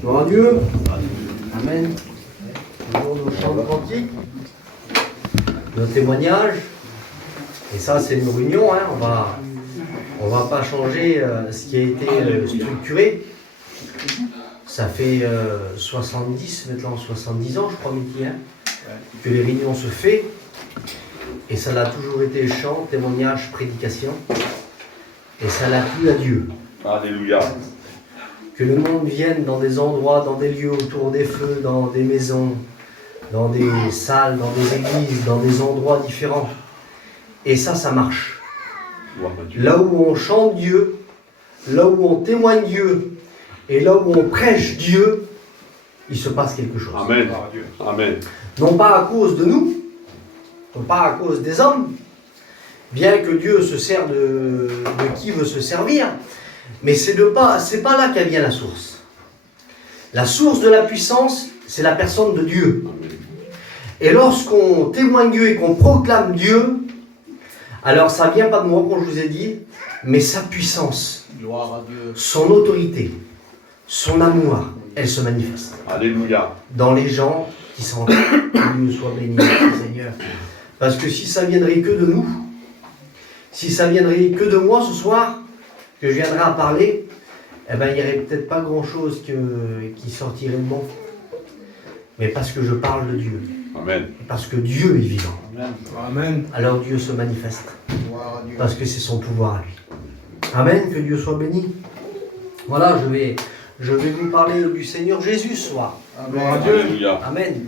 Gloire à Dieu. Amen. Toujours nos chants de cantique, nos témoignages. Et ça, c'est une réunion. Hein. On va pas changer ce qui a été structuré. Ça fait maintenant 70 ans, je crois, Mickey, hein, que les réunions se font. Et ça l'a toujours été chant, témoignage, prédication. Et ça l'a plu à Dieu. Alléluia. Que le monde vienne dans des endroits, dans des lieux autour des feux, dans des maisons, dans des salles, dans des églises, dans des endroits différents. Et ça marche. Là où on chante Dieu, là où on témoigne Dieu, et là où on prêche Dieu, il se passe quelque chose. Amen. Amen. Non pas à cause de nous, non pas à cause des hommes, bien que Dieu se sert de qui veut se servir, mais c'est pas là qu'elle vient la source. La source de la puissance, c'est la personne de Dieu. Et lorsqu'on témoigne Dieu et qu'on proclame Dieu, alors ça vient pas de moi, comme je vous ai dit, mais sa puissance, gloire à Dieu, son autorité, son amour, elle se manifeste. Alléluia. Dans les gens qui sont là. Que Dieu soit béni, Seigneur. Parce que si ça viendrait que de nous, si ça viendrait que de moi ce soir, que je viendrais à parler, eh ben, il n'y aurait peut-être pas grand-chose qui sortirait de bon. Mais parce que je parle de Dieu. Amen. Parce que Dieu est vivant. Amen. Alors Dieu se manifeste. Gloire à Dieu. Parce que c'est son pouvoir à lui. Amen, que Dieu soit béni. Voilà, je vais vous parler du Seigneur Jésus ce soir. Gloire à Dieu. Alléluia. Amen.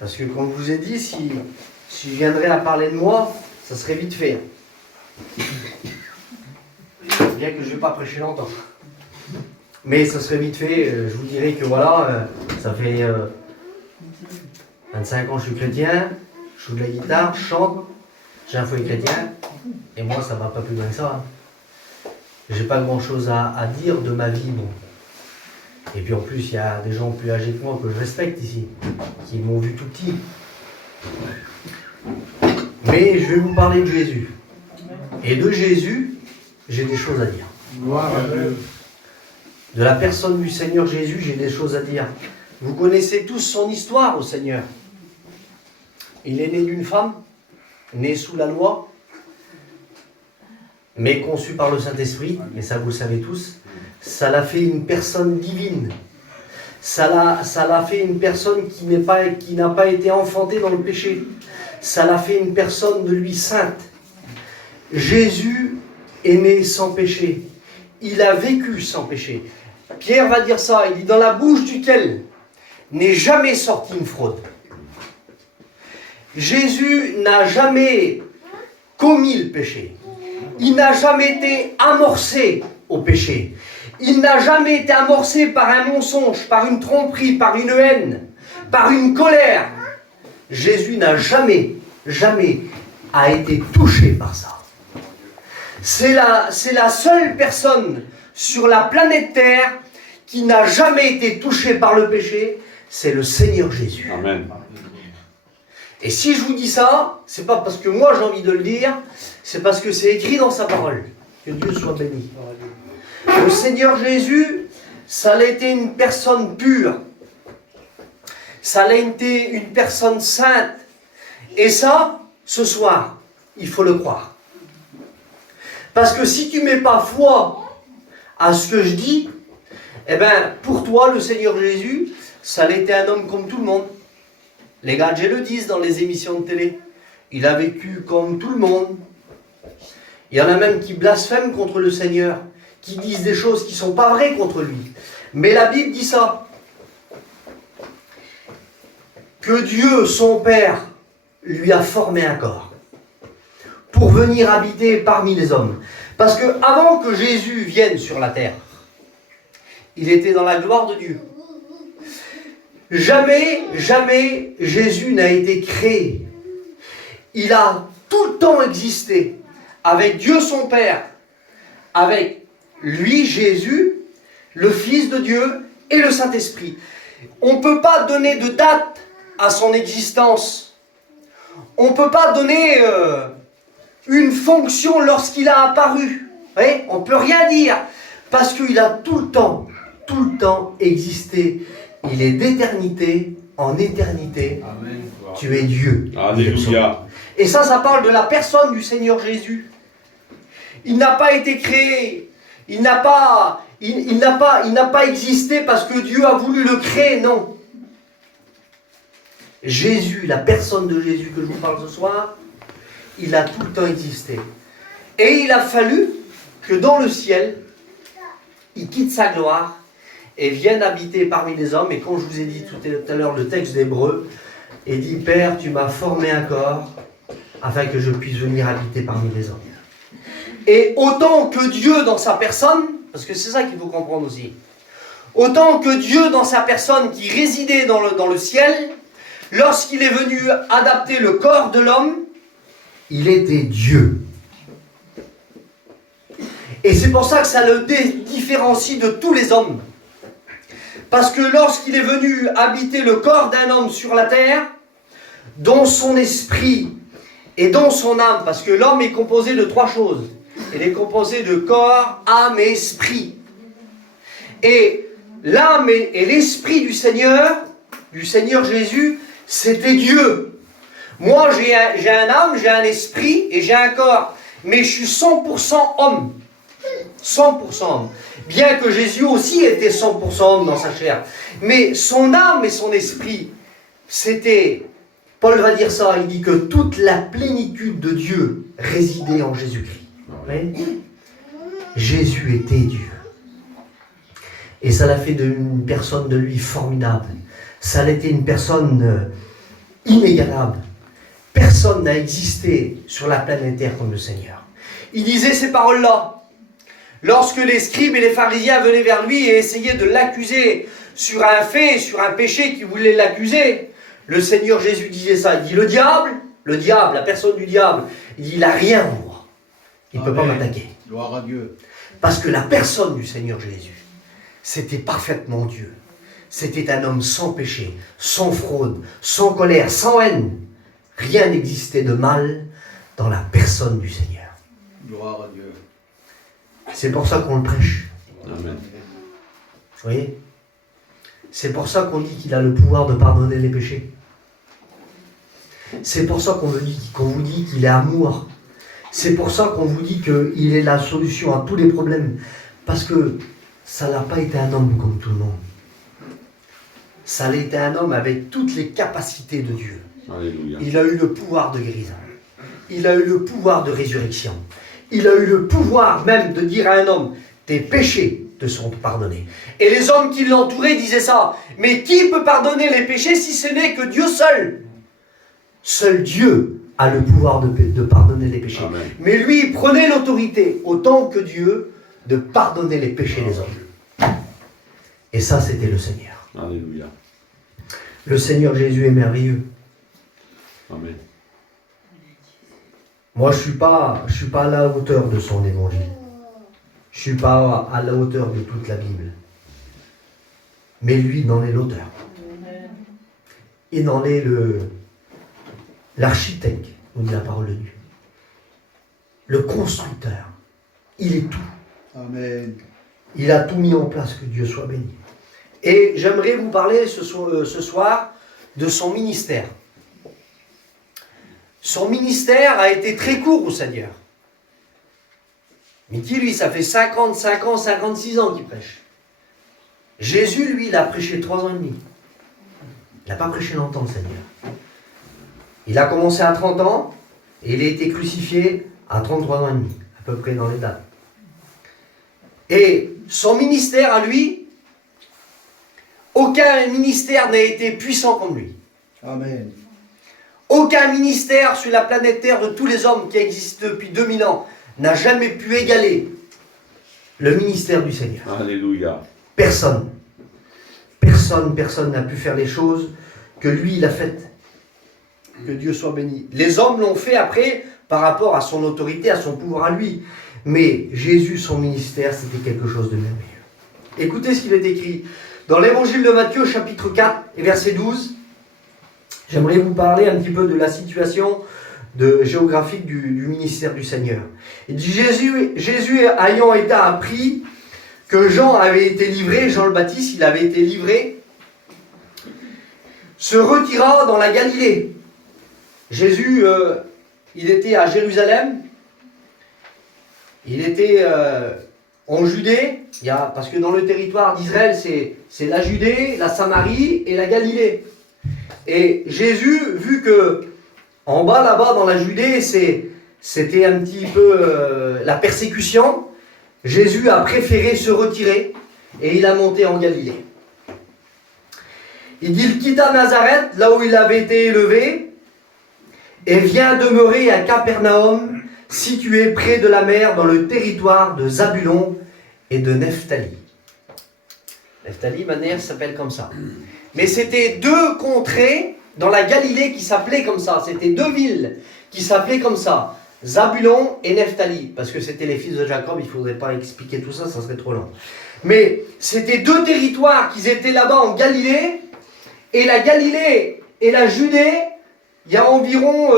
Parce que comme je vous ai dit, si je viendrais à parler de moi, ça serait vite fait. Bien que je ne vais pas prêcher longtemps. Mais ça serait vite fait. Je vous dirais que voilà, ça fait 25 ans que je suis chrétien, je joue de la guitare, je chante, j'ai un foyer chrétien, et moi ça va pas plus loin que ça. J'ai pas grand chose à dire de ma vie, bon. Et puis en plus, il y a des gens plus âgés que moi que je respecte ici, qui m'ont vu tout petit. Mais je vais vous parler de Jésus. Et de Jésus, j'ai des choses à dire. Gloire à Dieu. De la personne du Seigneur Jésus, j'ai des choses à dire. Vous connaissez tous son histoire au Seigneur. Il est né d'une femme, né sous la loi, mais conçu par le Saint-Esprit, et ça vous le savez tous. Ça l'a fait une personne divine. Ça l'a fait une personne qui n'a pas été enfantée dans le péché. Ça l'a fait une personne de lui sainte. Jésus est né sans péché. Il a vécu sans péché. Pierre va dire ça, il dit dans la bouche duquel n'est jamais sortie une fraude. Jésus n'a jamais commis le péché. Il n'a jamais été amorcé au péché. Il n'a jamais été amorcé par un mensonge, par une tromperie, par une haine, par une colère. Jésus n'a jamais a été touché par ça. C'est la seule personne sur la planète Terre qui n'a jamais été touchée par le péché, c'est le Seigneur Jésus. Amen. Et si je vous dis ça, c'est pas parce que moi j'ai envie de le dire, c'est parce que c'est écrit dans sa parole. Que Dieu soit béni. Le Seigneur Jésus, ça a été une personne pure. Ça a été une personne sainte. Et ça, ce soir, il faut le croire. Parce que si tu ne mets pas foi à ce que je dis, eh bien, pour toi, le Seigneur Jésus, ça a été un homme comme tout le monde. Les gadgets le disent dans les émissions de télé. Il a vécu comme tout le monde. Il y en a même qui blasphèment contre le Seigneur, qui disent des choses qui ne sont pas vraies contre lui. Mais la Bible dit ça. Que Dieu, son Père, lui a formé un corps pour venir habiter parmi les hommes. Parce que avant que Jésus vienne sur la terre, il était dans la gloire de Dieu. Jamais Jésus n'a été créé. Il a tout le temps existé avec Dieu son Père, avec lui Jésus, le Fils de Dieu et le Saint-Esprit. On ne peut pas donner de date à son existence. On ne peut pas donner une fonction lorsqu'il a apparu. On ne peut rien dire parce qu'il a tout le temps tout le temps existé. Il est d'éternité en éternité. Amen. Tu es Dieu. Alléluia. Et ça parle de la personne du Seigneur Jésus. Il n'a pas été créé. Il n'a pas existé parce que Dieu a voulu le créer, non. Jésus, la personne de Jésus que je vous parle ce soir, il a tout le temps existé. Et il a fallu que dans le ciel, il quitte sa gloire et vienne habiter parmi les hommes. Et comme je vous ai dit tout à l'heure, le texte d'Hébreu, il dit, Père, tu m'as formé un corps afin que je puisse venir habiter parmi les hommes. Et autant que Dieu dans sa personne, parce que c'est ça qu'il faut comprendre aussi, autant que Dieu dans sa personne qui résidait dans le ciel, lorsqu'il est venu adapter le corps de l'homme, il était Dieu. Et c'est pour ça que ça le différencie de tous les hommes. Parce que lorsqu'il est venu habiter le corps d'un homme sur la terre, dont son esprit et dont son âme, parce que l'homme est composé de 3 choses. Il est composé de corps, âme et esprit. Et l'âme et l'esprit du Seigneur Jésus, c'était Dieu. Moi, j'ai un âme, j'ai un esprit et j'ai un corps. Mais je suis 100% homme. 100% homme. Bien que Jésus aussi était 100% homme dans sa chair. Mais son âme et son esprit, c'était... Paul va dire ça, il dit que toute la plénitude de Dieu résidait en Jésus-Christ. Oui. Jésus était Dieu. Et ça l'a fait d'une personne de lui formidable. Ça l'a été une personne inégalable. Personne n'a existé sur la planète Terre comme le Seigneur. Il disait ces paroles-là. Lorsque les scribes et les pharisiens venaient vers lui et essayaient de l'accuser sur un fait, sur un péché qui voulait l'accuser, le Seigneur Jésus disait ça. Il dit, le diable, la personne du diable, il dit, il n'a rien en moi. Il ne peut pas m'attaquer. Gloire à Dieu. Parce que la personne du Seigneur Jésus, c'était parfaitement Dieu. C'était un homme sans péché, sans fraude, sans colère, sans haine. Rien n'existait de mal dans la personne du Seigneur. Gloire à Dieu. C'est pour ça qu'on le prêche. Amen. Vous voyez? C'est pour ça qu'on dit qu'il a le pouvoir de pardonner les péchés. C'est pour ça qu'on vous dit qu'il est amour. C'est pour ça qu'on vous dit qu'il est la solution à tous les problèmes. Parce que ça n'a pas été un homme comme tout le monde. Ça a été un homme avec toutes les capacités de Dieu. Alléluia. Il a eu le pouvoir de guérison. Il a eu le pouvoir de résurrection. Il a eu le pouvoir même de dire à un homme, tes péchés te sont pardonnés. Et les hommes qui l'entouraient disaient ça. Mais qui peut pardonner les péchés si ce n'est que Dieu seul? Seul Dieu a le pouvoir de pardonner les péchés. Amen. Mais lui, il prenait l'autorité, autant que Dieu, de pardonner les péchés des hommes. Et ça, c'était le Seigneur. Alléluia. Le Seigneur Jésus est merveilleux. Amen. Moi, je suis pas à la hauteur de son évangile. Je suis pas à la hauteur de toute la Bible. Mais lui, il en est l'auteur. Il en est l'architecte, nous dit la parole de Dieu. Le constructeur. Il est tout. Amen. Il a tout mis en place, que Dieu soit béni. Et j'aimerais vous parler ce soir de son ministère. Son ministère a été très court au Seigneur. Mickey, lui, ça fait 55 ans, 56 ans qu'il prêche. Jésus, lui, il a prêché 3 ans et demi. Il n'a pas prêché longtemps, le Seigneur. Il a commencé à 30 ans et il a été crucifié à 33 ans et demi, à peu près dans les dates. Et son ministère à lui, aucun ministère n'a été puissant comme lui. Amen. Aucun ministère sur la planète Terre de tous les hommes qui existent depuis 2000 ans n'a jamais pu égaler le ministère du Seigneur. Alléluia. Personne n'a pu faire les choses que lui, il a faites. Que Dieu soit béni. Les hommes l'ont fait après par rapport à son autorité, à son pouvoir à lui. Mais Jésus, son ministère, c'était quelque chose de merveilleux. Écoutez ce qu'il est écrit dans l'évangile de Matthieu, chapitre 4 et verset 12. J'aimerais vous parler un petit peu de la situation géographique du ministère du Seigneur. Il dit Jésus ayant été appris que Jean avait été livré, Jean le Baptiste, il avait été livré, se retira dans la Galilée. Jésus, il était à Jérusalem, il était en Judée, parce que dans le territoire d'Israël, c'est la Judée, la Samarie et la Galilée. Et Jésus, vu que en bas, là-bas, dans la Judée, c'était un petit peu la persécution, Jésus a préféré se retirer et il a monté en Galilée. Il dit, il quitta Nazareth, là où il avait été élevé, et vient demeurer à Capernaum, situé près de la mer, dans le territoire de Zabulon et de Nephtali. Nephtali, maintenant, s'appelle comme ça. Mais c'était deux contrées dans la Galilée qui s'appelaient comme ça. C'était deux villes qui s'appelaient comme ça. Zabulon et Nephtali. Parce que c'était les fils de Jacob, il ne faudrait pas expliquer tout ça, ça serait trop long. Mais c'était deux territoires qui étaient là-bas en Galilée. Et la Galilée et la Judée, il y a environ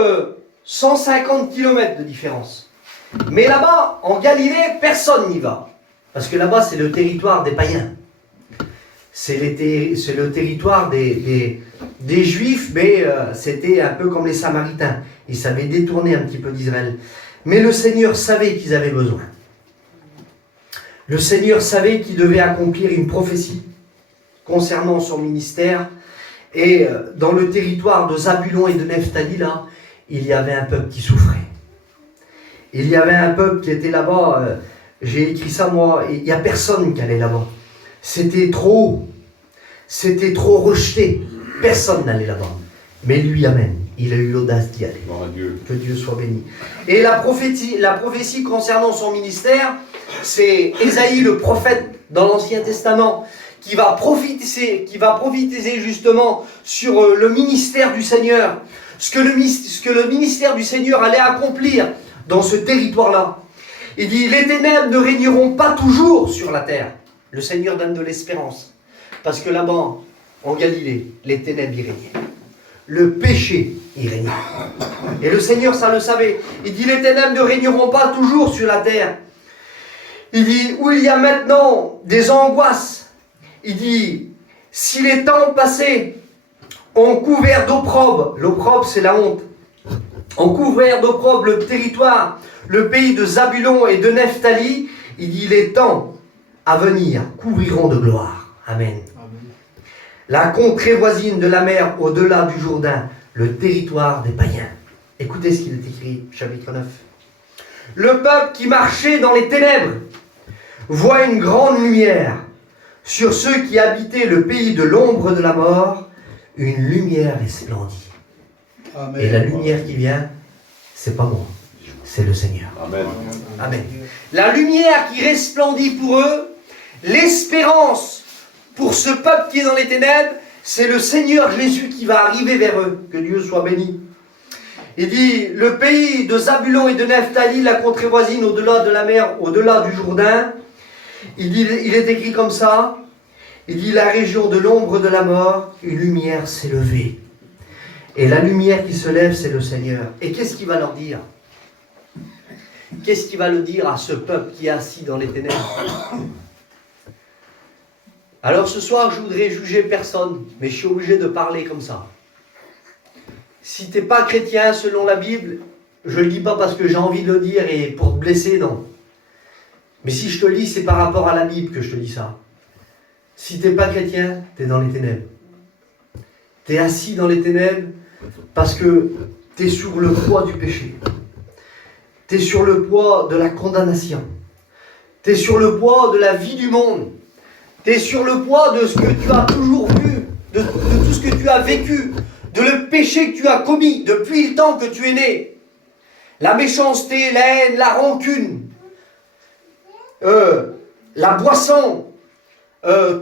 150 km de différence. Mais là-bas, en Galilée, personne n'y va. Parce que là-bas, c'est le territoire des païens. C'est le territoire des Juifs, mais c'était un peu comme les Samaritains. Ils savaient détourner un petit peu d'Israël. Mais le Seigneur savait qu'ils avaient besoin. Le Seigneur savait qu'il devait accomplir une prophétie concernant son ministère. Et dans le territoire de Zabulon et de Nephtali, là, il y avait un peuple qui souffrait. Il y avait un peuple qui était là-bas. J'ai écrit ça, moi. Il n'y a personne qui allait là-bas. C'était trop rejeté. Personne n'allait là-bas. Mais lui, amen. Il a eu l'audace d'y aller. Gloire à Dieu. Que Dieu soit béni. Et la prophétie concernant son ministère, c'est Ésaïe le prophète dans l'Ancien Testament qui va prophétiser justement sur le ministère du Seigneur. Ce que le ministère du Seigneur allait accomplir dans ce territoire-là. Il dit, les ténèbres ne régneront pas toujours sur la terre. Le Seigneur donne de l'espérance. Parce que là-bas, en Galilée, les ténèbres y régnaient. Le péché y régnait. Et le Seigneur, ça le savait. Il dit, les ténèbres ne régneront pas toujours sur la terre. Il dit, où il y a maintenant des angoisses. Il dit, si les temps passés ont couvert d'opprobre, l'opprobre c'est la honte, ont couvert d'opprobre le territoire, le pays de Zabulon et de Nephtali, il dit, les temps à venir couvriront de gloire. Amen. La contrée voisine de la mer au-delà du Jourdain, le territoire des païens. Écoutez ce qu'il est écrit, chapitre 9. Le peuple qui marchait dans les ténèbres voit une grande lumière. Sur ceux qui habitaient le pays de l'ombre de la mort, une lumière resplendit. Amen. Et la lumière qui vient, c'est pas moi, c'est le Seigneur. Amen. Amen. La lumière qui resplendit pour eux, l'espérance pour ce peuple qui est dans les ténèbres, c'est le Seigneur Jésus qui va arriver vers eux. Que Dieu soit béni. Il dit, le pays de Zabulon et de Nephtali, la contrée voisine au-delà de la mer, au-delà du Jourdain, il est écrit comme ça, il dit, la région de l'ombre de la mort, une lumière s'est levée. Et la lumière qui se lève, c'est le Seigneur. Et qu'est-ce qu'il va leur dire? Qu'est-ce qu'il va le dire à ce peuple qui est assis dans les ténèbres? Alors ce soir, je voudrais juger personne, mais je suis obligé de parler comme ça. Si tu n'es pas chrétien selon la Bible, je ne le dis pas parce que j'ai envie de le dire et pour te blesser, non. Mais si je te le dis, c'est par rapport à la Bible que je te dis ça. Si tu n'es pas chrétien, tu es dans les ténèbres. Tu es assis dans les ténèbres parce que tu es sur le poids du péché. Tu es sur le poids de la condamnation. Tu es sur le poids de la vie du monde. Tu es sur le poids de ce que tu as toujours vu, de tout ce que tu as vécu, de le péché que tu as commis depuis le temps que tu es né. La méchanceté, la haine, la rancune, la boisson,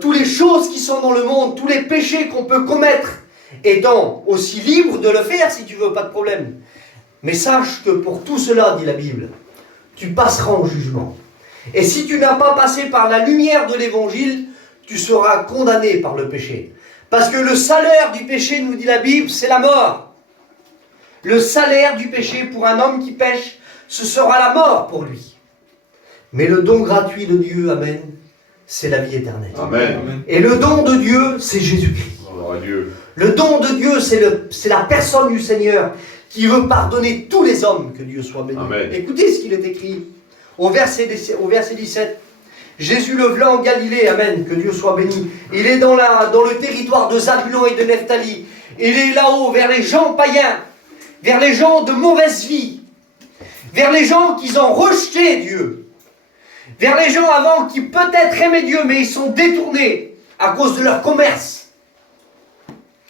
toutes les choses qui sont dans le monde, tous les péchés qu'on peut commettre, étant aussi libre de le faire si tu veux, pas de problème. Mais sache que pour tout cela, dit la Bible, tu passeras en jugement. Et si tu n'as pas passé par la lumière de l'évangile, tu seras condamné par le péché. Parce que le salaire du péché, nous dit la Bible, c'est la mort. Le salaire du péché pour un homme qui pêche, ce sera la mort pour lui. Mais le don gratuit de Dieu, amen, c'est la vie éternelle. Amen. Et le don de Dieu, c'est Jésus-Christ. Gloire à Dieu. Le don de Dieu, c'est la personne du Seigneur qui veut pardonner tous les hommes, que Dieu soit béni. Amen. Écoutez ce qu'il est écrit au verset 17. Jésus le v'là en Galilée, amen, que Dieu soit béni. Il est dans le territoire de Zabulon et de Nephtali. Il est là-haut, vers les gens païens, vers les gens de mauvaise vie, vers les gens qui ont rejeté Dieu, vers les gens avant qui peut-être aimaient Dieu, mais ils sont détournés à cause de leur commerce.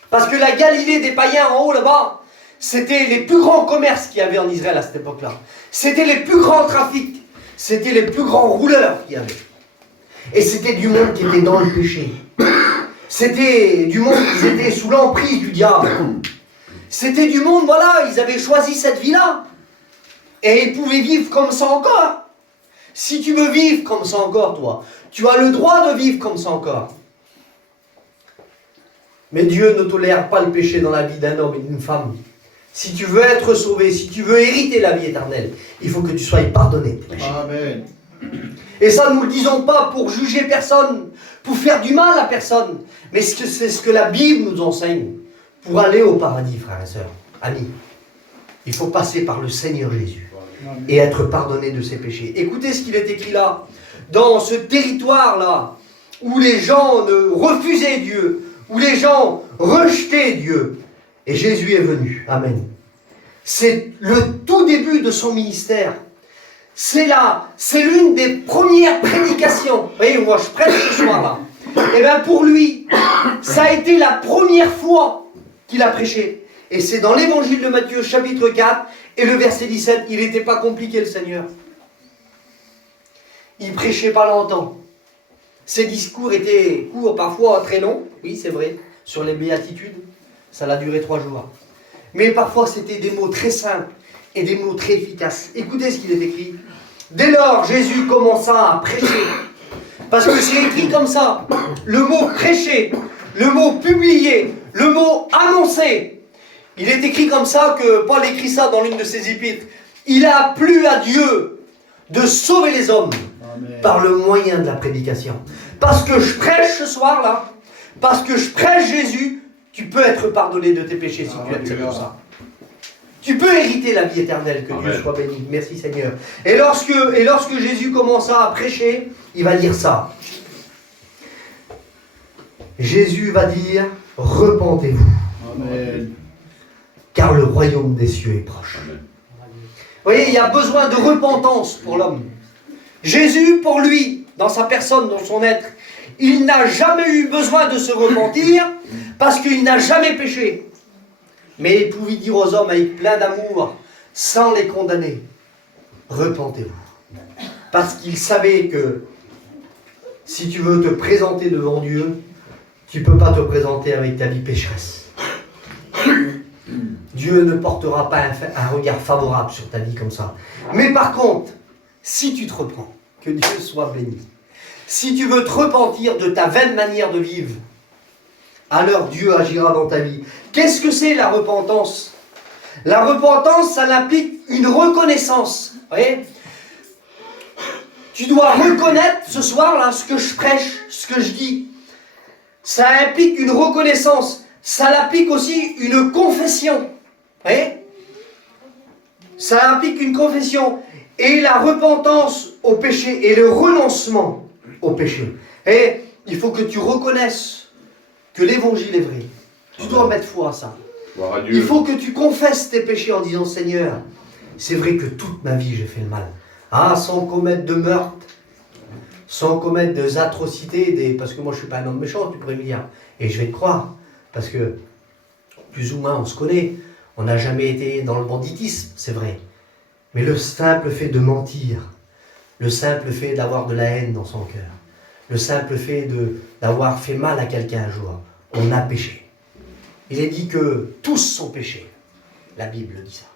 Parce que la Galilée des païens en haut là-bas, c'était les plus grands commerces qu'il y avait en Israël à cette époque-là. C'était les plus grands trafics. C'était les plus grands rouleurs qu'il y avait. Et c'était du monde qui était dans le péché. C'était du monde qui était sous l'emprise du diable. C'était du monde, voilà, ils avaient choisi cette vie-là. Et ils pouvaient vivre comme ça encore. Si tu veux vivre comme ça encore, toi, tu as le droit de vivre comme ça encore. Mais Dieu ne tolère pas le péché dans la vie d'un homme et d'une femme. Si tu veux être sauvé, si tu veux hériter la vie éternelle, il faut que tu sois pardonné de tes péchés. Amen. Et ça, nous ne le disons pas pour juger personne, pour faire du mal à personne, mais c'est ce que la Bible nous enseigne. Pour aller au paradis, frères et sœurs, amis, il faut passer par le Seigneur Jésus et être pardonné de ses péchés. Écoutez ce qu'il est écrit là, dans ce territoire-là, où les gens refusaient Dieu, où les gens rejetaient Dieu. Et Jésus est venu. Amen. C'est le tout début de son ministère. C'est l'une des premières prédications. Vous voyez, moi je prêche ce soir-là. Et bien pour lui, ça a été la première fois qu'il a prêché. Et c'est dans l'évangile de Matthieu, chapitre 4, et le verset 17. Il n'était pas compliqué, le Seigneur. Il prêchait pas longtemps. Ses discours étaient courts, parfois très longs. Oui, c'est vrai. Sur les béatitudes, ça a duré 3 jours. Mais parfois, c'était des mots très simples et des mots très efficaces. Écoutez ce qu'il est écrit. Dès lors, Jésus commença à prêcher. Parce que c'est écrit comme ça. Le mot prêcher, le mot publier, le mot annoncer. Il est écrit comme ça que Paul écrit ça dans l'une de ses épîtres. Il a plu à Dieu de sauver les hommes. Amen. Par le moyen de la prédication. Parce que je prêche ce soir-là, parce que je prêche Jésus, tu peux être pardonné de tes péchés si tu acceptes ça. Tu peux hériter la vie éternelle, que Dieu soit béni. Merci Seigneur. Et lorsque Jésus commença à prêcher, il va dire ça. Jésus va dire, repentez-vous. Amen. Car le royaume des cieux est proche. Amen. Vous voyez, il y a besoin de repentance pour l'homme. Jésus, pour lui, dans sa personne, dans son être, il n'a jamais eu besoin de se repentir parce qu'il n'a jamais péché. Mais il pouvait dire aux hommes avec plein d'amour, sans les condamner, repentez-vous. Parce qu'il savait que si tu veux te présenter devant Dieu, tu ne peux pas te présenter avec ta vie pécheresse. Dieu ne portera pas un regard favorable sur ta vie comme ça. Mais par contre, si tu te reprends, que Dieu soit béni. Si tu veux te repentir de ta vaine manière de vivre, alors Dieu agira dans ta vie. Qu'est-ce que c'est la repentance? La repentance, ça implique une reconnaissance. Vous voyez? Tu dois reconnaître ce soir-là ce que je prêche, ce que je dis. Ça implique une reconnaissance. Ça implique aussi une confession. Vous voyez? Ça implique une confession. Et la repentance au péché et le renoncement au péché. Et il faut que tu reconnaisses que l'évangile est vrai. Tu dois mettre foi à ça. Il faut que tu confesses tes péchés en disant, Seigneur, c'est vrai que toute ma vie j'ai fait le mal. Ah, sans commettre de meurtre, sans commettre des atrocités, parce que moi je ne suis pas un homme méchant, tu pourrais me dire. Et je vais te croire, parce que plus ou moins on se connaît. On n'a jamais été dans le banditisme, c'est vrai. Mais le simple fait de mentir, le simple fait d'avoir de la haine dans son cœur, le simple fait d'avoir fait mal à quelqu'un un jour, on a péché. Il est dit que tous sont péchés. La Bible dit ça.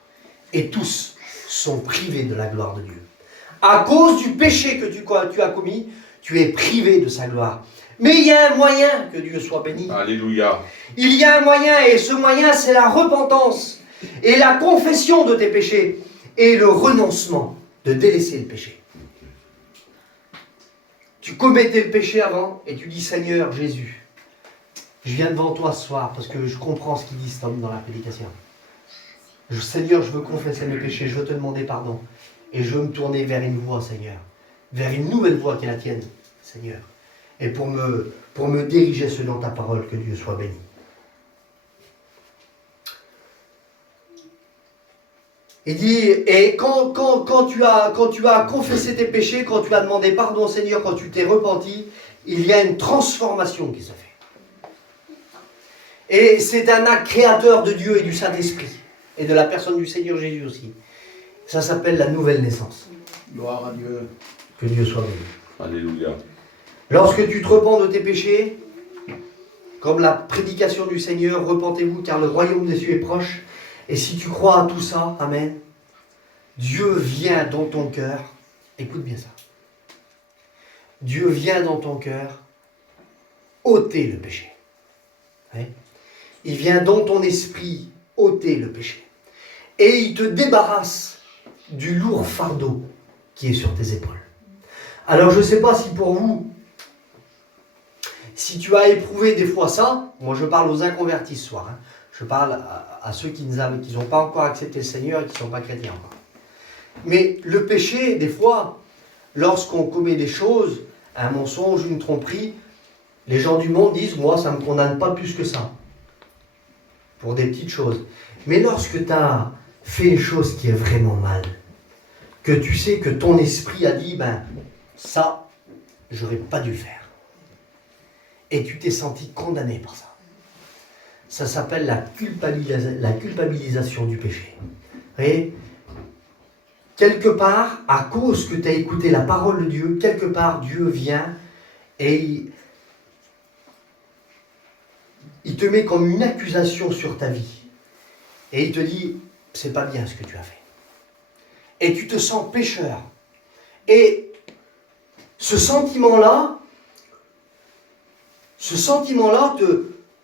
Et tous sont privés de la gloire de Dieu. À cause du péché que tu as commis, tu es privé de sa gloire. Mais il y a un moyen, que Dieu soit béni. Alléluia. Il y a un moyen, et ce moyen, c'est la repentance et la confession de tes péchés et le renoncement de délaisser le péché. tu commettais le péché avant et tu dis Seigneur Jésus, je viens devant toi ce soir parce que je comprends ce qu'il dit cet homme dans la prédication. Seigneur, je veux confesser mes péchés, je veux te demander pardon. Et je veux me tourner vers une voie, Seigneur. Vers une nouvelle voie qui est la tienne, Seigneur. Et pour me diriger selon ta parole, que Dieu soit béni. Il dit, et quand tu as confessé tes péchés, quand tu as demandé pardon au Seigneur, quand tu t'es repenti, il y a une transformation qui se fait. Et c'est un acte créateur de Dieu et du Saint-Esprit. Et de la personne du Seigneur Jésus aussi. Ça s'appelle la nouvelle naissance. Gloire à Dieu. Que Dieu soit béni. Alléluia. Lorsque tu te repens de tes péchés, comme la prédication du Seigneur, repentez-vous car le royaume des cieux est proche. Et si tu crois à tout ça, amen, Dieu vient dans ton cœur. Écoute bien ça. Dieu vient dans ton cœur ôter le péché. Ouais. Il vient dans ton esprit ôter le péché. Et il te débarrasse du lourd fardeau qui est sur tes épaules. Alors je ne sais pas si pour vous, si tu as éprouvé des fois ça, moi je parle aux inconvertis ce soir, hein. Je parle à ceux qui n'ont pas encore accepté le Seigneur et qui ne sont pas chrétiens encore. Mais le péché, des fois, lorsqu'on commet des choses, un mensonge, une tromperie, les gens du monde disent, moi ça ne me condamne pas plus que ça. Pour des petites choses. Mais lorsque tu as fait une chose qui est vraiment mal, que tu sais que ton esprit a dit, ben, ça, j'aurais pas dû le faire. Et tu t'es senti condamné par ça. Ça s'appelle la culpabilisation du péché. Et quelque part, à cause que tu as écouté la parole de Dieu, quelque part, Dieu vient et il te met comme une accusation sur ta vie. Et il te dit, c'est pas bien ce que tu as fait. Et tu te sens pécheur. Et ce sentiment-là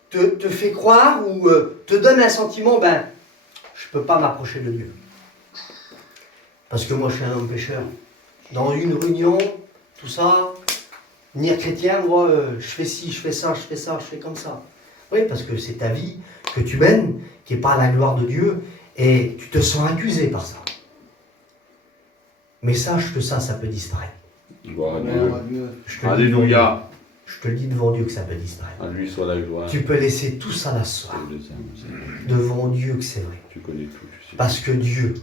te fait croire ou te donne un sentiment, ben, je ne peux pas m'approcher de Dieu. Parce que moi, je suis un homme pécheur. Dans une réunion, tout ça, venir chrétien, moi, je fais ci, je fais ça, je fais comme ça. Oui, parce que c'est ta vie que tu mènes, qui n'est pas à la gloire de Dieu, et tu te sens accusé par ça. Mais sache que ça peut disparaître. Gloire à Gloire à Dieu. Dieu. Alléluia. Je te le dis devant Dieu que ça peut disparaître. À lui soit la gloire. Tu peux laisser tout ça là ce soir, devant Dieu que c'est vrai. Tu connais tout, tu sais. Parce que Dieu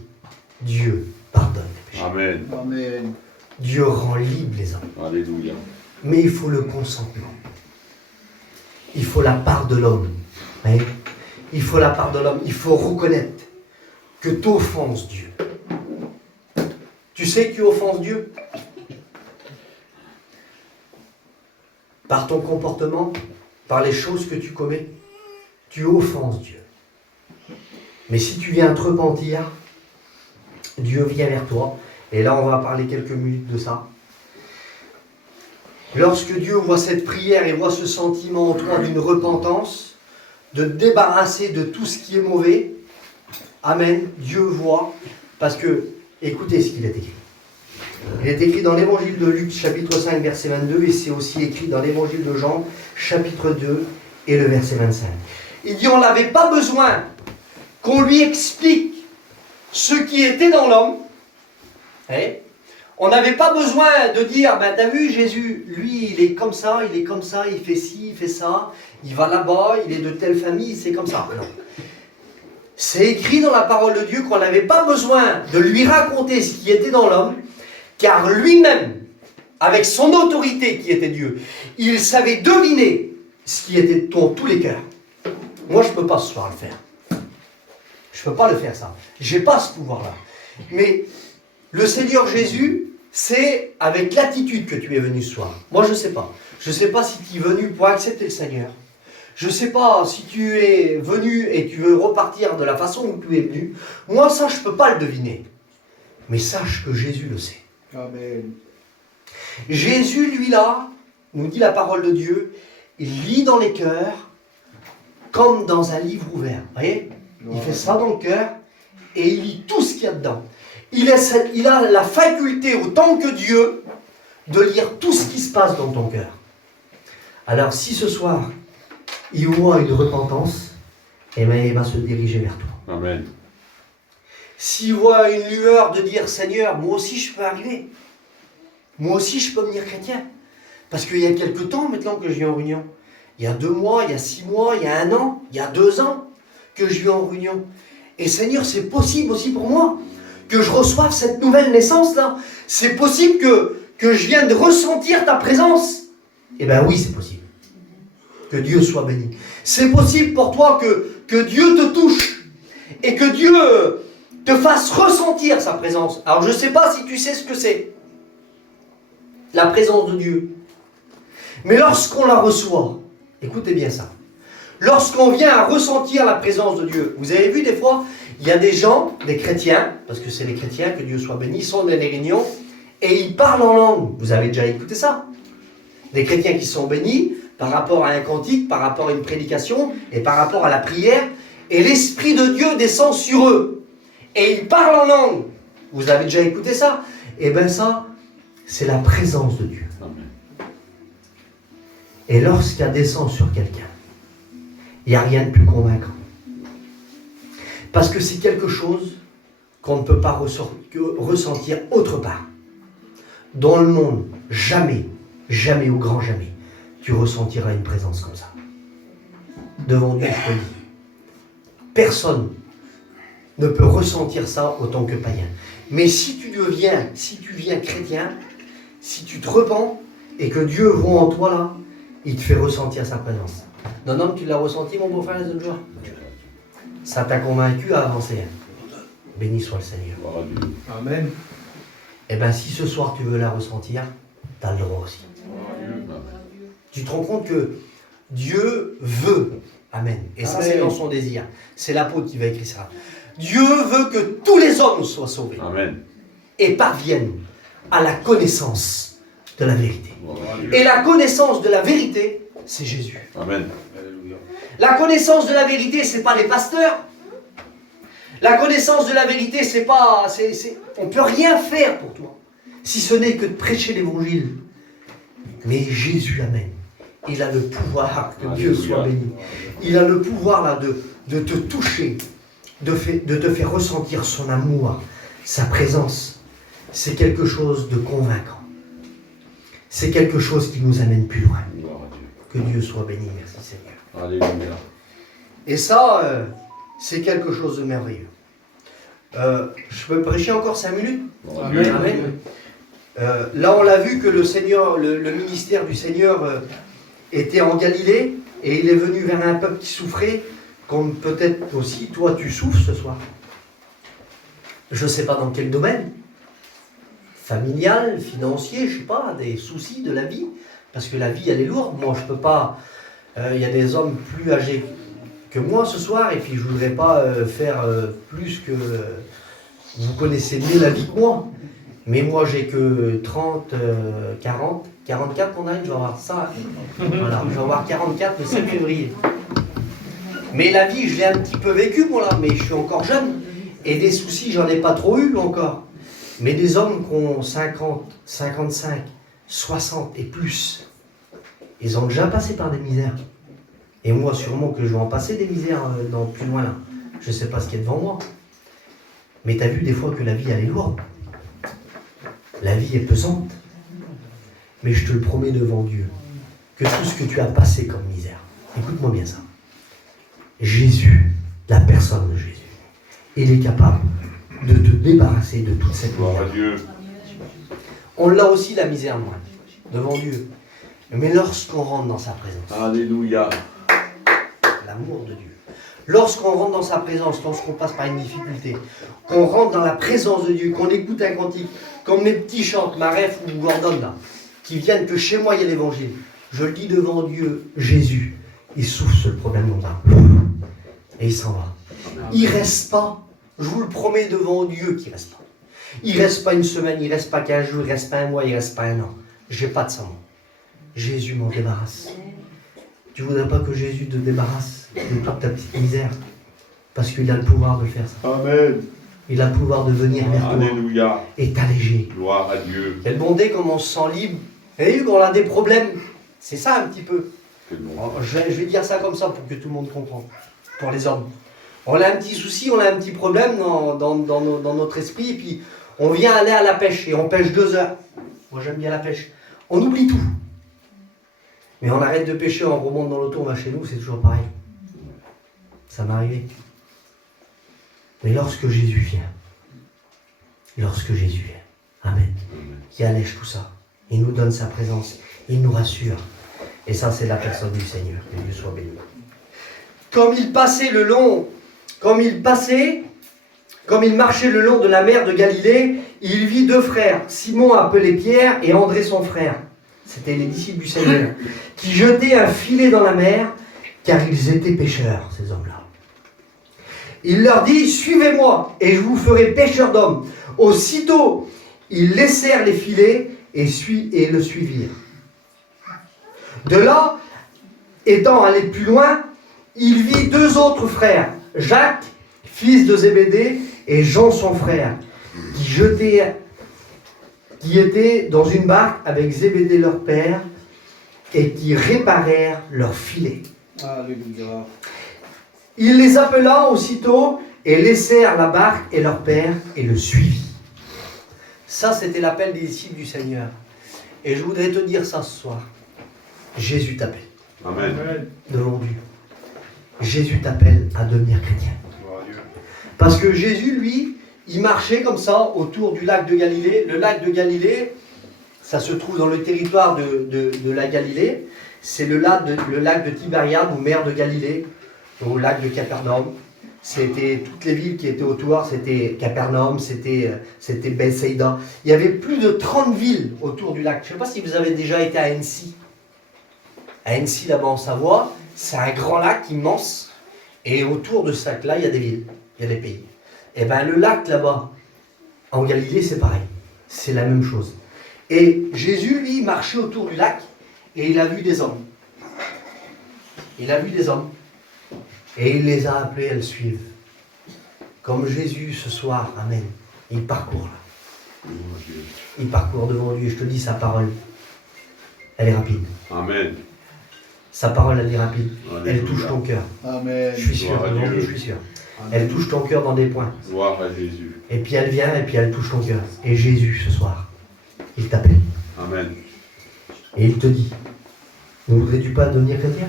pardonne les péchés. Amen. Amen. Dieu rend libre les hommes. Alléluia. Mais il faut le consentement. Il faut la part de l'homme. Hein? Il faut la part de l'homme. Il faut reconnaître que tu offenses Dieu. Tu sais que tu offenses Dieu? Par ton comportement, par les choses que tu commets, tu offenses Dieu. Mais si tu viens te repentir, Dieu vient vers toi. Et là, on va parler quelques minutes de ça. Lorsque Dieu voit cette prière et voit ce sentiment en toi d'une repentance, de te débarrasser de tout ce qui est mauvais, amen, Dieu voit, parce que, écoutez ce qu'il est écrit. Il est écrit dans l'évangile de Luc, chapitre 5, verset 22, et c'est aussi écrit dans l'évangile de Jean, chapitre 2, et le verset 25. Il dit, on n'avait pas besoin qu'on lui explique ce qui était dans l'homme. On n'avait pas besoin de dire, ben t'as vu Jésus, lui il est comme ça, il fait ci, il fait ça, il va là-bas, il est de telle famille, c'est comme ça. Non. C'est écrit dans la parole de Dieu qu'on n'avait pas besoin de lui raconter ce qui était dans l'homme, car lui-même, avec son autorité qui était Dieu, il savait deviner ce qui était dans tous les cœurs. Moi je ne peux pas ce soir le faire. Je ne peux pas le faire ça. Je n'ai pas ce pouvoir-là. Mais le Seigneur Jésus, c'est avec l'attitude que tu es venu ce soir. Moi, je ne sais pas. Je ne sais pas si tu es venu pour accepter le Seigneur. Je ne sais pas si tu es venu et tu veux repartir de la façon où tu es venu. Moi, ça, je ne peux pas le deviner. Mais sache que Jésus le sait. Amen. Jésus, lui, là, nous dit la parole de Dieu, il lit dans les cœurs comme dans un livre ouvert. Vous voyez ? Il fait ça dans le cœur et il lit tout ce qu'il y a dedans. Il a la faculté, autant que Dieu, de lire tout ce qui se passe dans ton cœur. Alors si ce soir, il voit une repentance, eh bien, il va se diriger vers toi. Amen. S'il voit une lueur de dire, Seigneur, moi aussi je peux arriver. Moi aussi je peux devenir chrétien. Parce qu'il y a quelque temps maintenant que je viens en réunion. Il y a 2 mois, il y a 6 mois, il y a 1 an, il y a 2 ans que je viens en réunion. Et Seigneur, c'est possible aussi pour moi que je reçoive cette nouvelle naissance-là. C'est possible que je vienne de ressentir ta présence. Eh bien oui, c'est possible. Que Dieu soit béni. C'est possible pour toi que Dieu te touche et que Dieu te fasse ressentir sa présence. Alors je ne sais pas si tu sais ce que c'est, la présence de Dieu. Mais lorsqu'on la reçoit, écoutez bien ça, lorsqu'on vient à ressentir la présence de Dieu, vous avez vu des fois, il y a des gens, des chrétiens, parce que c'est les chrétiens, que Dieu soit béni, ils sont dans les réunions, et ils parlent en langue. Vous avez déjà écouté ça? Des chrétiens qui sont bénis par rapport à un cantique, par rapport à une prédication, et par rapport à la prière, et l'Esprit de Dieu descend sur eux. Et ils parlent en langue. Vous avez déjà écouté ça? Eh bien ça, c'est la présence de Dieu. Amen. Et lorsqu'elle descend sur quelqu'un, il n'y a rien de plus convaincant. Parce que c'est quelque chose qu'on ne peut pas ressentir autre part. Dans le monde, jamais, jamais, au grand jamais, tu ressentiras une présence comme ça. Devant Dieu, je te le dis. Personne ne peut ressentir ça autant que païen. Mais si tu viens chrétien, si tu te repens et que Dieu voit en toi là, il te fait ressentir sa présence. Non, non, tu l'as ressenti, mon beau-frère, les autres jours? Ça t'a convaincu à avancer. Béni soit le Seigneur. Gloire à Dieu. Amen. Eh bien, si ce soir tu veux la ressentir, tu as le droit aussi. Amen. Tu te rends compte que Dieu veut. Amen. Et ça, c'est dans son désir. C'est l'apôtre qui va écrire ça. Dieu veut que tous les hommes soient sauvés Amen. et parviennent à la connaissance de la vérité. Gloire à Dieu. Et la connaissance de la vérité, c'est Jésus. Amen. La connaissance de la vérité, c'est pas les pasteurs. La connaissance de la vérité, c'est pas... on ne peut rien faire pour toi, si ce n'est que de prêcher l'évangile. Mais Jésus, amen. Il a le pouvoir, que Dieu soit béni. Il a le pouvoir là de te toucher, de te faire ressentir son amour, sa présence. C'est quelque chose de convaincant. C'est quelque chose qui nous amène plus loin. Gloire à Dieu. Que Dieu soit béni, merci Seigneur. Alléluia. Et ça, c'est quelque chose de merveilleux. Je peux prêcher encore 5 minutes? Gloire à Dieu. Amen. Là, on l'a vu que le Seigneur, le ministère du Seigneur était en Galilée et il est venu vers un peuple qui souffrait, comme peut-être aussi toi tu souffres ce soir. Je ne sais pas dans quel domaine. Familial, financier, je ne sais pas, des soucis de la vie. Parce que la vie, elle est lourde. Moi, je ne peux pas... Il y a des hommes plus âgés que moi ce soir et puis je ne voudrais pas faire plus que... vous connaissez mieux la vie que moi. Mais moi, j'ai que 30, 40, 44 on a, je vais avoir ça. Voilà, je vais avoir 44 le 7 février. Mais la vie, je l'ai un petit peu vécue, moi, là, mais je suis encore jeune. Et des soucis, j'en ai pas trop eu encore. Mais des hommes qui ont 50, 55, 60 et plus, ils ont déjà passé par des misères. Et moi, sûrement que je vais en passer des misères plus loin, là. Je ne sais pas ce qu'il y a devant moi. Mais tu as vu des fois que la vie, elle est lourde. La vie est pesante. Mais je te le promets devant Dieu, que tout ce que tu as passé comme misère, écoute-moi bien ça. Jésus, la personne de Jésus, il est capable de te débarrasser de toute cette Gloire misère. à Dieu. On l'a aussi la misère, moi, devant Dieu. Mais lorsqu'on rentre dans sa présence, Alléluia. l'amour de Dieu, lorsqu'on rentre dans sa présence, lorsqu'on passe par une difficulté, qu'on rentre dans la présence de Dieu, qu'on écoute un cantique, comme mes petits chantent, Maref ou Gordon, là, qui viennent que chez moi il y a l'évangile. Je le dis devant Dieu, Jésus, il souffle sur le problème longtemps. Et il s'en va. Il ne reste pas, je vous le promets devant Dieu qu'il ne reste pas. Il ne reste pas une semaine, il ne reste pas 15 jours, il ne reste pas un mois, il ne reste pas un an. Je n'ai pas de ça, moi. Jésus m'en débarrasse. Tu ne voudrais pas que Jésus te débarrasse de toute ta petite misère? Parce qu'il a le pouvoir de faire ça. Amen. Il a le pouvoir de venir vers toi Alléluia. et t'alléger. Gloire à Dieu. Quelle bonté, comme on se sent libre. Vous avez vu quand on a des problèmes, c'est ça un petit peu. Quel bon. Alors, je vais dire ça comme ça pour que tout le monde comprenne. Pour les hommes. On a un petit souci, on a un petit problème dans notre esprit, et puis on vient aller à la pêche, et on pêche 2 heures. Moi j'aime bien la pêche. On oublie tout. Mais on arrête de pêcher, on remonte dans l'auto, on va chez nous, c'est toujours pareil. Ça m'est arrivé. Mais lorsque Jésus vient, Amen, qui allège tout ça, il nous donne sa présence, il nous rassure. Et ça, c'est la personne du Seigneur, que Dieu soit béni. Comme il marchait le long de la mer de Galilée, il vit 2 frères, Simon appelé Pierre et André son frère. C'était les disciples du Seigneur, qui jetaient un filet dans la mer, car ils étaient pêcheurs, ces hommes-là. Il leur dit, suivez-moi, et je vous ferai pêcheurs d'hommes. Aussitôt, ils laissèrent les filets et le suivirent. De là, étant allé plus loin, il vit 2 autres frères, Jacques, fils de Zébédée, et Jean son frère, qui étaient dans une barque avec Zébédée leur père, et qui réparèrent leurs filets. Alléluia. Il les appela aussitôt, et laissèrent la barque et leur père, et le suivit. Ça, c'était l'appel des disciples du Seigneur. Et je voudrais te dire ça ce soir. Jésus t'appelle. Amen. Devant Dieu. Jésus t'appelle à devenir chrétien. Gloire à Dieu. Parce que Jésus, lui, il marchait comme ça autour du lac de Galilée. Le lac de Galilée, ça se trouve dans le territoire de la Galilée. C'est le lac de Tibériade ou mer de Galilée, au lac de Capernaum. C'était toutes les villes qui étaient autour, c'était Capernaum, c'était Bethsaïda. Il y avait plus de 30 villes autour du lac. Je ne sais pas si vous avez déjà été à Annecy. À Annecy, là-bas en Savoie, c'est un grand lac immense. Et autour de ce lac-là, il y a des villes, il y a des pays. Et bien le lac là-bas, en Galilée, c'est pareil. C'est la même chose. Et Jésus, lui, marchait autour du lac et il a vu des hommes. Il a vu des hommes. Et il les a appelés à le suivre. Comme Jésus ce soir, Amen. Il parcourt là. Il parcourt devant lui. Et je te dis, sa parole, elle est rapide. Amen. Sa parole, elle est rapide. Alléluia. Elle touche ton cœur. Amen. Je suis sûr, Gloire à devant Dieu. Dieu, je suis sûr. Elle touche ton cœur dans des points. Gloire à Jésus. Et puis elle vient et puis elle touche ton cœur. Et Jésus, ce soir, il t'appelle. Amen. Et il te dit, ne voudrais-tu pas devenir chrétien?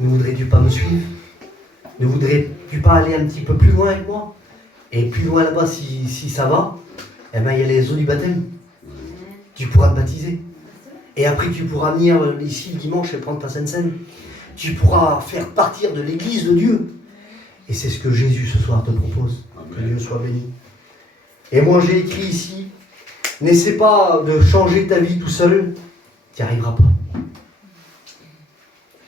Ne voudrais-tu pas me suivre? Ne voudrais-tu pas aller un petit peu plus loin avec moi? Et plus loin là-bas, si ça va, eh ben, il y a les eaux du baptême. Tu pourras te baptiser. Et après, tu pourras venir ici le dimanche et prendre ta Sainte Seine. Tu pourras faire partir de l'église de Dieu. Et c'est ce que Jésus ce soir te propose. Que Amen. Dieu soit béni. Et moi, j'ai écrit ici, n'essaie pas de changer ta vie tout seul, tu n'y arriveras pas.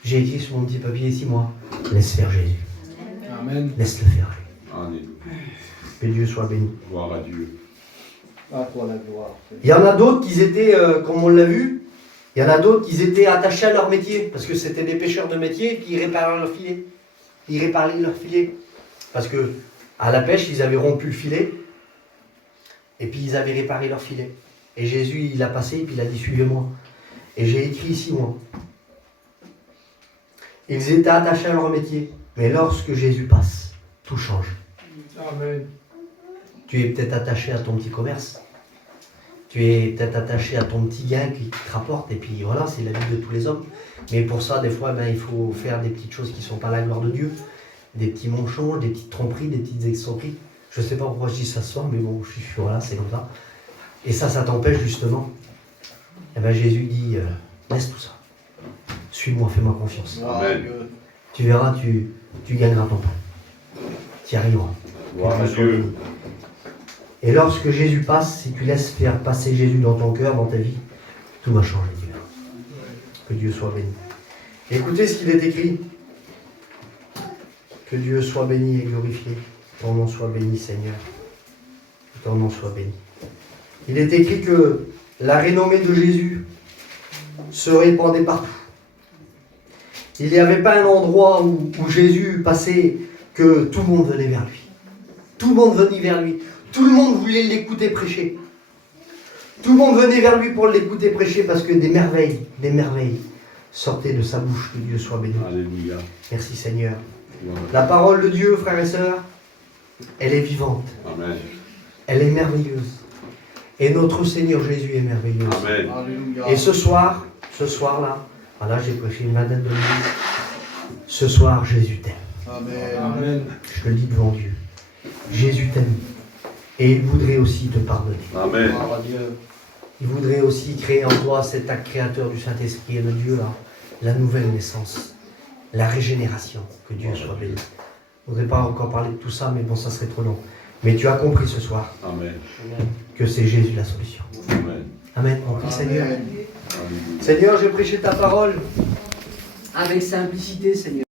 J'ai écrit sur mon petit papier ici, moi, laisse faire Jésus. Amen. Laisse-le faire. Alléluia. Que Dieu soit béni. Gloire à Dieu. À toi la gloire. Il y en a d'autres qui étaient, comme on l'a vu, il y en a d'autres qui étaient attachés à leur métier, parce que c'était des pêcheurs de métier qui réparaient leur filet. Ils réparaient leur filet. Parce que à la pêche, ils avaient rompu le filet, et puis ils avaient réparé leur filet. Et Jésus, il a passé, et puis il a dit, suivez-moi. Et j'ai écrit ici, moi. Ils étaient attachés à leur métier, mais lorsque Jésus passe, tout change. Amen. Tu es peut-être attaché à ton petit commerce. Tu es peut-être attaché à ton petit gain qui te rapporte. Et puis voilà, c'est la vie de tous les hommes. Mais pour ça, des fois, il faut faire des petites choses qui ne sont pas la gloire de Dieu. Des petits mensonges, des petites tromperies, des petites escroqueries. Je ne sais pas pourquoi je dis ça ce soir, mais bon, je suis voilà, c'est comme ça. Et ça t'empêche justement. Et bien Jésus dit, laisse tout ça. Suis-moi, fais-moi confiance. Gloire à Amen. Dieu. Tu verras, tu gagneras ton pain. Tu y arriveras. Gloire à Dieu. Et lorsque Jésus passe, si tu laisses faire passer Jésus dans ton cœur, dans ta vie, tout va changer. Tu verras. Que Dieu soit béni. Écoutez ce qu'il est écrit. Que Dieu soit béni et glorifié. Ton nom soit béni, Seigneur. Que ton nom soit béni. Il est écrit que la renommée de Jésus se répandait partout. Il n'y avait pas un endroit où Jésus passait que tout le monde venait vers lui. Tout le monde venait vers lui. Tout le monde voulait l'écouter prêcher. Tout le monde venait vers lui pour l'écouter prêcher parce que des merveilles sortaient de sa bouche. Que Dieu soit béni. Alléluia. Merci Seigneur. Gloire. La parole de Dieu, frères et sœurs, elle est vivante. Amen. Elle est merveilleuse. Et notre Seigneur Jésus est merveilleux. Amen. Alléluia. Et ce soir-là, voilà, j'ai prêché une vingtaine de minutes. Ce soir, Jésus t'aime. Amen. Amen. Je te le dis devant Dieu. Jésus t'aime. Et il voudrait aussi te pardonner. Amen. Gloire à Dieu. Il voudrait aussi créer en toi cet acte créateur du Saint-Esprit et de Dieu, là, la nouvelle naissance, la régénération. Que Dieu soit béni. Je ne voudrais pas encore parler de tout ça, mais bon, ça serait trop long. Mais tu as compris ce soir Amen. que c'est Jésus la solution. Amen. Amen. On prie, Seigneur. Amen. Alléluia. Seigneur, j'ai prêché ta parole avec simplicité, Seigneur.